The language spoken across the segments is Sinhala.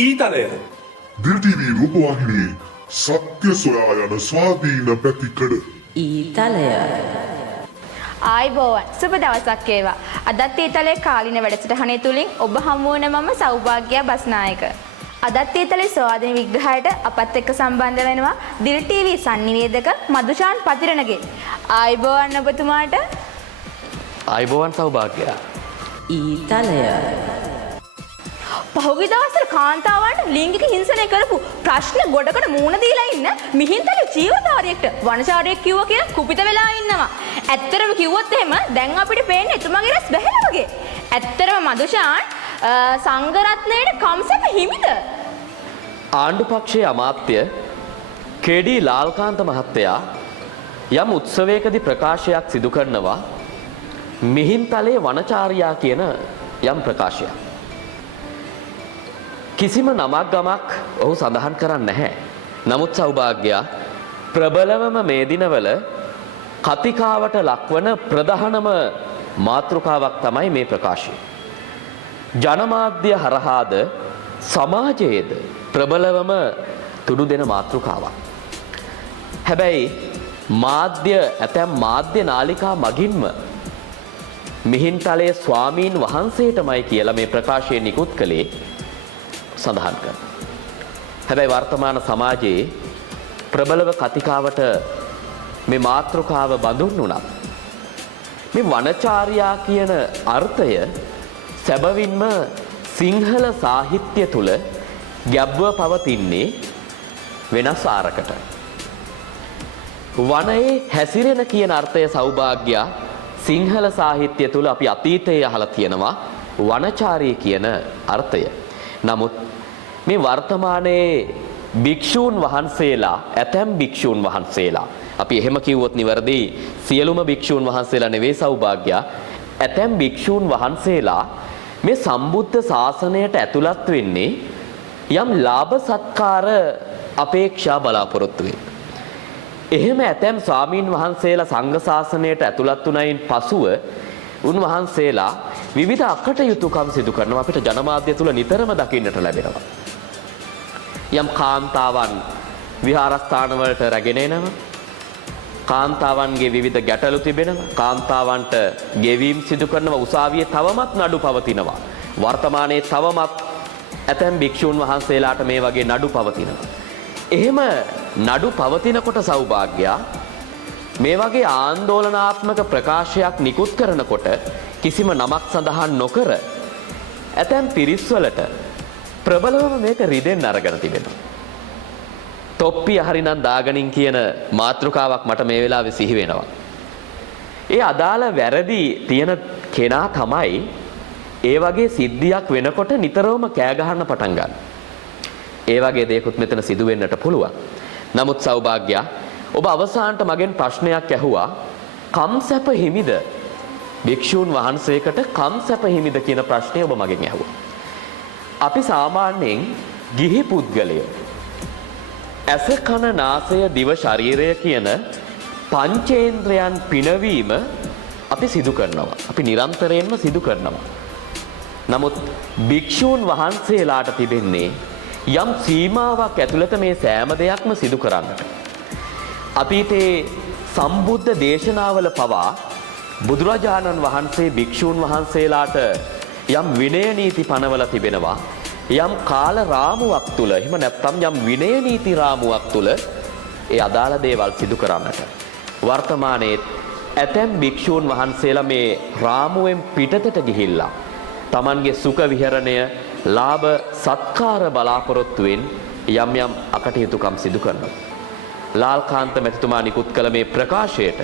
ඊතලය දිල්ටීවී රූපවාහිනියේ සත්‍ය සොයා යන ස්වාධීන පැතිකඩ ඊතලය ආයිබෝවන් සුබ දවසක් වේවා. අදත් ඊතලයේ කාලින වැඩසටහනේ තුලින් ඔබ හමු වන මම සෞභාග්‍ය බස්නායක. අදත් ඊතලයේ ස්වාධීන විග්‍රහයට අපත් එක්ක සම්බන්ධ වෙනවා දිල් ටීවී සංනිවේදක මදුෂාන් පතිරණගේ. ආයිබෝවන් ඔබතුමාට. ආයිබෝවන් සෞභාග්‍ය. ඊතලය පහුගිය දවස්වල කාන්තාවන්ට ලිංගික හිංසනය කරපු ප්‍රශ්න ගොඩකට මූණ දීලා ඉන්න මිහින්තලේ ජීවධාරියෙක්ට වනචාරියෙක් කිව්වා කියලා කුපිත වෙලා ඉන්නවා. ඇත්තටම කිව්වොත් එහෙම දැන් අපිට පේන්නේ එතුමාගේ රස් බැහැලා වගේ. ඇත්තටම මදුෂාන් සංඝරත්නයේ කම්සප හිමිද? ආණ්ඩු පක්ෂයේ අමාත්‍ය කේ.ඩී. ලාල්කාන්ත මහත්තයා යම් උත්සවයකදී ප්‍රකාශයක් සිදු කරනවා මිහින්තලේ වනචාරියා කියන යම් ප්‍රකාශයක්. කිසිම නමක් ගමක් ඔහු සඳහන් කරන්නේ නැහැ. නමුත් සෞභාග්‍යයා ප්‍රබලවම මේ දිනවල කතිකාවට ලක්වන ප්‍රධානම මාතෘකාවක් තමයි මේ ප්‍රකාශය. ජනමාධ්‍ය හරහාද සමාජයේද ප්‍රබලවම තුඩු දෙන මාතෘකාවක්. හැබැයි ඇතැම් මාධ්‍ය නාලිකා මගින්ම මිහින්තලේ ස්වාමීන් වහන්සේටමයි කියලා මේ ප්‍රකාශය නිකුත් කළේ සඳහන් කරනවා. හැබැයි වර්තමාන සමාජයේ ප්‍රබලව කතිකාවට මේ මාතෘකාව බඳුන් වුණත් මේ වනචාරියා කියන අර්ථය සැබවින්ම සිංහල සාහිත්‍ය තුල ගැබ්ව පවතින්නේ වෙනස් ආරකට. වනයේ හැසිරෙන කියන අර්ථය සෞභාග්‍ය සිංහල සාහිත්‍ය තුල අපි අතීතයේ අහලා තියෙනවා වනචාරී කියන අර්ථය. නමුත් මේ වර්තමානයේ භික්ෂූන් වහන්සේලා ඇතැම් භික්ෂූන් වහන්සේලා අපි එහෙම කිව්වොත් නිවැරදි සියලුම භික්ෂූන් වහන්සේලා නෙවෙයි සෞභාග්‍ය ඇතැම් භික්ෂූන් වහන්සේලා මේ සම්බුද්ධ ශාසනයට ඇතුළත් වෙන්නේ යම් ලාභ සත්කාර අපේක්ෂා බලාපොරොත්තු වෙන. එහෙම ඇතැම් ස්වාමීන් වහන්සේලා සංඝ ශාසනයට ඇතුළත් වුණයින් පසුව උන්වහන්සේලා විවිධ අකටයුතුකම් සිදු කරනවා අපිට ජනමාධ්‍ය තුල නිතරම දකින්නට ලැබෙනවා. යම් කාන්තාවන් විහාරස්ථාන වලට රැගෙන එනවා. කාන්තාවන්ගේ විවිධ ගැටලු තිබෙනවා. කාන්තාවන්ට ගෙවීම් සිදු කරනවා. උසාවියේ තවමත් නඩු පවතිනවා. වර්තමානයේ තවමත් ඇතැම් භික්ෂූන් වහන්සේලාට මේ වගේ නඩු පවතිනවා. එහෙම නඩු පවතිනකොට සෞභාග්‍යයා මේ වගේ ආందోලනාත්මක ප්‍රකාශයක් නිකුත් කරනකොට කිසිම නමක් සඳහන් නොකර ඇතැම් පිරිස්වලට ප්‍රබලවම මේක රිදෙන්න අරගෙන තිබෙනවා. තොප්පිය හරිනම් දාගනින් කියන මාතෘකාවක් මට මේ වෙලාවේ සිහි වෙනවා. ඒ අදාළ වැරදි තියෙන කෙනා තමයි ඒ වගේ සිද්ධියක් වෙනකොට නිතරම කෑ ගහන්න පටන් ගන්න. ඒ වගේ දෙයක්ත් මෙතන සිදු වෙන්නට පුළුවන්. නමුත් සෞභාග්‍යයා ඔබ අවසානට මගෙන් ප්‍රශ්නයක් ඇහුවා කම්සැප හිමිද භික්ෂූන් වහන්සේකට කම්සැප හිමිද කියන ප්‍රශ්නය ඔබ මගෙන් ඇහුවා. අපි සාමාන්‍යයෙන් ගිහි පුද්ගලයෝ ඇස කන නාසය දිව ශරීරය කියන පංචේන්ද්‍රයන් පිනවීම අපි සිදු කරනවා. අපි නිරන්තරයෙන්ම සිදු කරනවා. නමුත් භික්ෂූන් වහන්සේලාට තිබෙන්නේ යම් සීමාවක් ඇතුළත මේ සෑම දෙයක්ම සිදු කරන්නට. අතීතයේ සම්බුද්ධ දේශනාවල පවා බුදුරජාණන් වහන්සේ භික්ෂූන් වහන්සේලාට යම් විනය නීති පනවලා තිබෙනවා. යම් කාල රාමුවක් තුල එහෙම නැත්නම් යම් විනය නීති රාමුවක් තුල ඒ අදාළ දේවල් සිදු කරන්නට. වර්තමානයේ ඇතැම් භික්ෂූන් වහන්සේලා මේ රාමුවෙන් පිටතට ගිහිල්ලා Tamanගේ සුඛ විහරණය ලාභ සත්කාර බලාපොරොත්තුවෙන් යම් යම් අකටයුතුකම් සිදු කරනවා. ලාල්කාන්ත මැතිතුමා නිකුත් කළ මේ ප්‍රකාශයට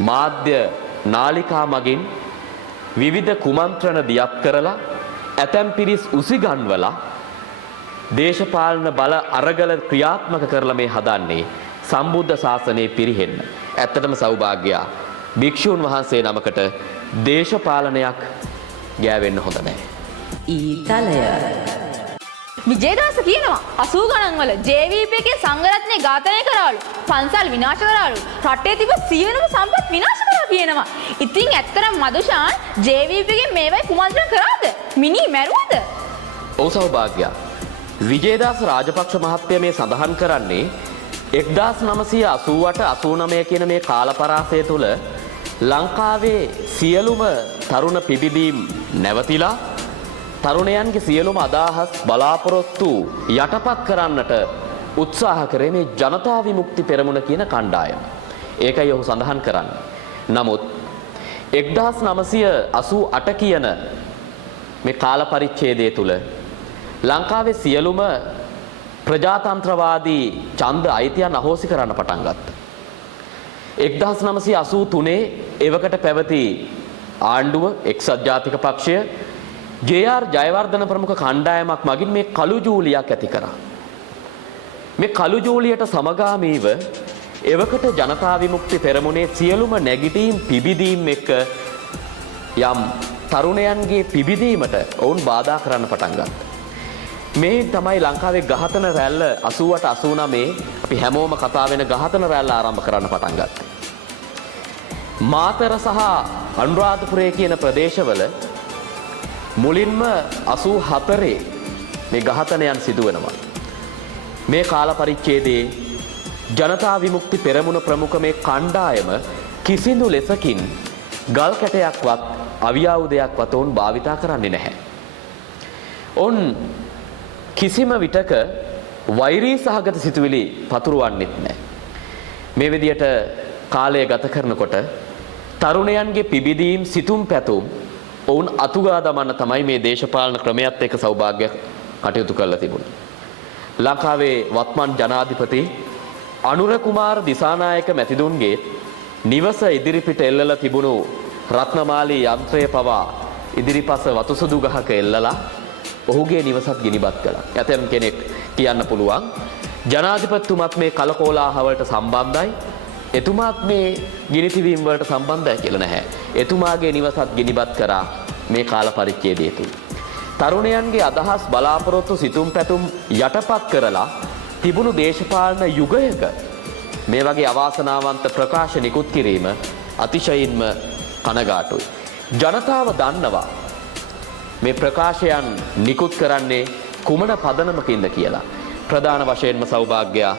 මාධ්‍ය නාලිකා මගින් විවිධ කුමන්ත්‍රණ දියත් කරලා ඇතැම් පිරිස් උසිගන්වලා දේශපාලන බල අරගල ක්‍රියාත්මක කරලා මේ හදන්නේ සම්බුද්ධ ශාසනය පිරිහෙන්න. ඇත්තටම සෞභාග්‍යයා භික්ෂූන් වහන්සේ නමකට දේශපාලනයක් ගෑවෙන්න හොඳ නැහැ. ඊතලය විජේදාස කියනවා 80 ගණන් වල JVP එකේ සංඝරත්නය ඝාතනය කරාලු. පන්සල් විනාශ කරාලු. රටේ තිබු සියලුම සම්පත් විනාශ කරා කියනවා. ඉතින් ඇත්තටම මදුෂාන් JVP එකෙන් මේවයි කුමන්ත්‍රණ කරාද? මිනි මැරුවද? ඔව් සෞභාග්‍යයා. විජේදාස රාජපක්ෂ මහත්මයා මේ සඳහන් කරන්නේ 1988 89 කියන මේ කාලපරාසය තුළ ලංකාවේ සියලුම තරුණ පිබිදීම් නැවතිලා තරුණයන්ගේ සියලුම අදහස් බලාපොරොත්තු යටපත් කරන්නට උත්සාහ කරේ මේ ජනතා විමුක්ති පෙරමුණ කියන කණ්ඩායම. ඒකයි ඔහු සඳහන් කරන්නේ. නමුත් 1988 කියන මේ කාල පරිච්ඡේදය තුළ ලංකාවේ සියලුම ප්‍රජාතන්ත්‍රවාදී ඡන්ද අයිතියන් අහෝසි කරන්න පටන් ගත්තා. 1983 එවකට පැවති ආණ්ඩුව එක්සත් ජාතික පක්ෂය ජේ.ආර්. ජයවර්ධන ප්‍රමුඛ කණ්ඩායමක් මගින් මේ කළු ජූලියක් ඇති කරා. මේ කළු ජූලියට සමගාමීව එවකට ජනතා විමුක්ති පෙරමුණේ සියලුම නැගිටීම් පිබිදීම් එක්ක යම් තරුණයන්ගේ පිබිදීමට ඔවුන් බාධා කරන්න පටන් ගත්තා. මේ තමයි ලංකාවේ ඝාතන රැල්ල 88 89 අපි හැමෝම කතා වෙන ඝාතන රැල්ල ආරම්භ කරන්න පටන් ගත්තා. මාතර සහ අනුරාධපුරය කියන ප්‍රදේශවල මුලින්ම 84 මේ ඝාතනයන් සිදු වෙනවා. මේ කාල පරිච්ඡේදයේ ජනතා විමුක්ති පෙරමුණ ප්‍රමුඛ මේ කණ්ඩායම කිසිදු ලෙසකින් ගල් කැටයක්වත් අවියාවුදයක්වත් ඔවුන් භාවිතා කරන්නේ නැහැ. ඔවුන් කිසිම විටක වෛරී සහගත සිතුවිලි පතුරවන්නෙත් නැහැ. මේ විදියට කාලය ගත කරනකොට තරුණයන්ගේ පිබිදීම් සිතුම් පැතුම් ඔවුන් අතුගා දමන්න තමයි මේ දේශපාලන ක්‍රමයත් එක්ක සෞභාග්‍ය කටයුතු කරලා තිබුණේ. ලංකාවේ වත්මන් ජනාධිපති අනුර කුමාර දිසානායක මැතිතුන්ගේ නිවස ඉදිරිපිට එල්ලලා තිබුණු රත්නමාලී යන්ත්‍රය පවා ඉදිරිපස වතුසුදු ගහක එල්ලලා ඔහුගේ නිවසත් ගිනිබත් කළා. ඇතැම් කෙනෙක් කියන්න පුළුවන් ජනාධිපතිතුමත් මේ කලකෝලාහලවලට සම්බන්ධයි. එතුමාත් මේ ගිනිතිවීම් වලට සම්බන්ධයි කියලා නැහැ. එතුමාගේ නිවසත් ගිනිබත් කරා මේ කාල පරිච්ඡේදය තුල. තරුණයන්ගේ අදහස් බලාපොරොත්තු සිතුම් පැතුම් යටපත් කරලා තිබුණු දේශපාලන යුගයක මේ වගේ අවාසනාවන්ත ප්‍රකාශ නිකුත් කිරීම අතිශයින්ම කනගාටුයි. ජනතාව දන්නවා මේ ප්‍රකාශයන් නිකුත් කරන්නේ කුමන පදනමකින්ද කියලා. ප්‍රධාන වශයෙන්ම සෞභාග්‍යයා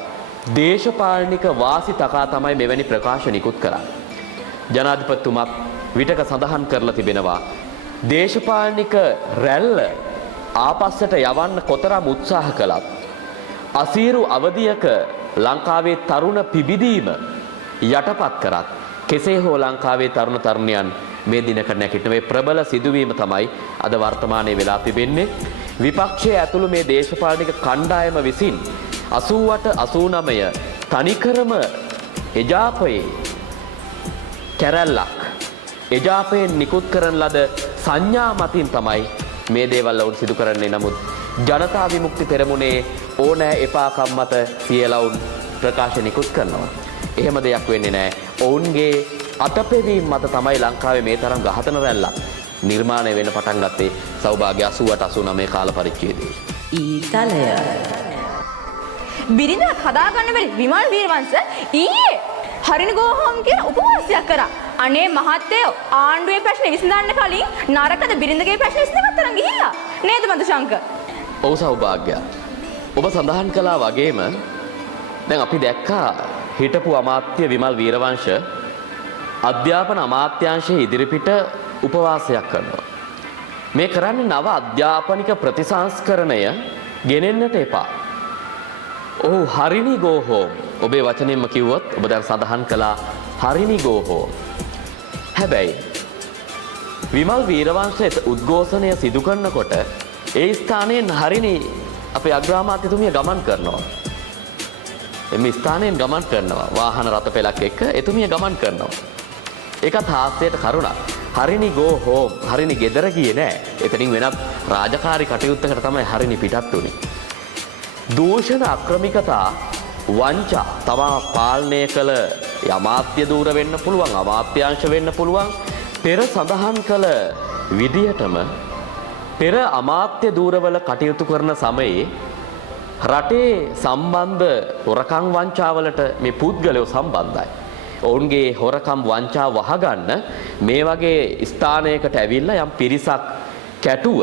දේශපාලනික වාසි තකා තමයි මෙවැනි ප්‍රකාශ නිකුත් කරන්නේ. ජනාධිපතිතුමත් විටක සඳහන් කරලා තිබෙනවා දේශපාලනික රැල්ල ආපස්සට යවන්න කොතරම් උත්සාහ කළත් අසීරු අවධියක ලංකාවේ තරුණ පිබිදීම යටපත් කරත් කෙසේ හෝ ලංකාවේ තරුණ තරුණියන් මේ දිනක නැගිටින මේ ප්‍රබල සිදුවීම තමයි අද වර්තමානයේ වෙලා තිබෙන්නේ. විපක්ෂයේ ඇතුළු මේ දේශපාලනික කණ්ඩායම විසින් 88 89 තනිකරම එජාපයේ කැරැල්ලක් එජාපයෙන් නිකුත් කරන ලද සංඥා මතින් තමයි මේ දේවල් වුන් සිදු කරන්නේ. නමුත් ජනතා විමුක්ති පෙරමුණේ ඕනෑ එපාකම් මත සියලවුන් ප්‍රකාශ නිකුත් කරනවා. එහෙම දෙයක් වෙන්නේ නැහැ. ඔවුන්ගේ අතපෙවීම මත තමයි ලංකාවේ මේ තරම් ඝාතන රැල්ලක් නිර්මාණය වෙන්න පටන් ගත්තේ සෞභාග්‍ය 88 89 කාල පරිච්ඡේදයේ. ඊතලය බිරිඳක් හදාගන්න බැරි විමල් වීරවංශ ඊයේ හරිනි ගෝහෝම් කියන උපවාසයක් කරා. අනේ මහත්තයෝ ආණ්ඩුවේ ප්‍රශ්නේ විසඳන්න කලින් නරකද බිරිඳගේ ප්‍රශ්නේ විසඳගත්ත නම් ගිහිල්ලා නේද මන්ද ශංකර්? ඔව් සෞභාග්‍ය. ඔබ සඳහන් කළා වගේම දැන් අපි දැක්කා හිටපු අමාත්‍ය විමල් වීරවංශ අධ්‍යාපන අමාත්‍යාංශයේ ඉදිරිපිට උපවාසයක් කරනවා. මේ කරන්නේ නව අධ්‍යාපනික ප්‍රතිසංස්කරණය ගෙනෙන්නට එපා. ඔහු හරිනි ගෝ හෝම්. ඔබේ වචනෙන්ම කිව්වොත් ඔබ දැන් සඳහන් කළා හරිනි ගෝ හෝම්. හැබැයි විමල් වීරවංශයේ උද්ඝෝෂණය සිදු කරනකොට ඒ ස්ථානයෙන් හරිනි අපේ අග්‍රාමාත්‍යතුමිය ගමන් කරනවා. එමි ස්ථානයෙන් ගමන් කරනවා. වාහන රථ පෙළක් එක්ක එතුමිය ගමන් කරනවා. ඒකත් හාස්‍යයට කරුණක්. හරිනි ගෝ හෝම්. හරිනි ගෙදර ගියේ නෑ. එතනින් වෙනත් රාජකාරී කටයුත්තකට තමයි හරිනි පිටත් උනේ. දූෂණ අක්‍රමිකතා වංචා තමා පාලනය කළ අමාත්‍ය ධූර වෙන්න පුළුවන් අමාත්‍යාංශ වෙන්න පුළුවන් පෙර සඳහන් කළ විදියටම පෙර අමාත්‍ය ධූරවල කටයුතු කරන සමයේ රටේ සම්බන්ධ හොරකම් වංචාවලට මේ පුද්ගලයෝ සම්බන්ධයි. ඔවුන්ගේ හොරකම් වංචා වහගන්න මේ වගේ ස්ථානයකට ඇවිල්ලා යම් පිරිසක් කැටුව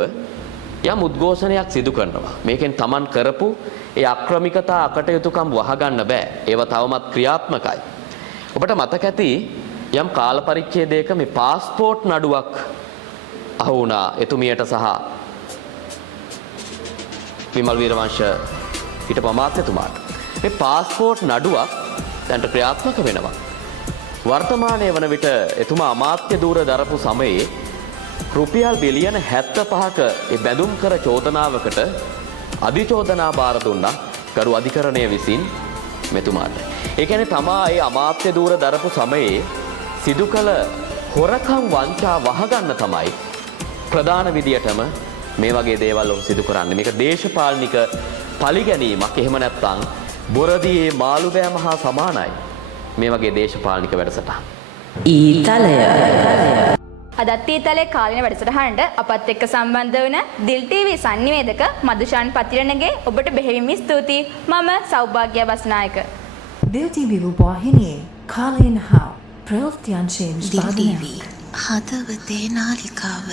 යම් උද්ඝෝෂණයක් සිදු කරනවා. මේකෙන් Taman කරපු ඒ අක්‍රමිකතා අකටයුතුකම් වහගන්න බෑ. ඒව තවමත් ක්‍රියාත්මකයි. ඔබට මතක ඇති යම් කාල පරිච්ඡේදයක මේ પાස්පෝර්ට් නඩුවක් අහු වුණා එතුමියට සහ විමල් වීරවංශ හිටපු අමාත්‍යතුමාට. මේ පාස්පෝර්ට් නඩුවක් දැන් ක්‍රියාත්මක වෙනවා. වර්තමානයේ වන විට එතුමා අමාත්‍ය ධූර දරපු සමයේ රුපියල් බිලියන 75ක ඒ බැඳුම් කර චෝදනාවකට අධිචෝදනා බාර දුන්නා ගරු අධිකරණය විසින් මෙතුමාට. ඒ කියන්නේ තමා ඒ අමාත්‍ය ධූර දරපු සමයේ සිදු කළ හොරකම් වංචා වහගන්න තමයි ප්‍රධාන විදියටම මේ වගේ දේවල් ඔහු සිදු කරන්නේ. මේක දේශපාලනික පලිගැනීමක්. එහෙම නැත්නම් බොරදියේ මාළුබෑම හා සමානයි මේ වගේ දේශපාලනික වැඩසටහන්. ඊතලය. අදත් ඊතලයේ කාලින වැඩසටහනට අපත් එක්ක සම්බන්ධ වන දිල් ටීවී සංනිවේදක මදුෂාන් පතිරණගේ ඔබට බෙහෙවින්ම ස්තුතියි. මම සෞභාග්‍ය බස්නායක. දිල් ටීවී රූපවාහිනියේ කාලයෙන් හා ප්‍රවෘත්ති අංශයෙන් දිල් ටීවී හදවතේ නාලිකාව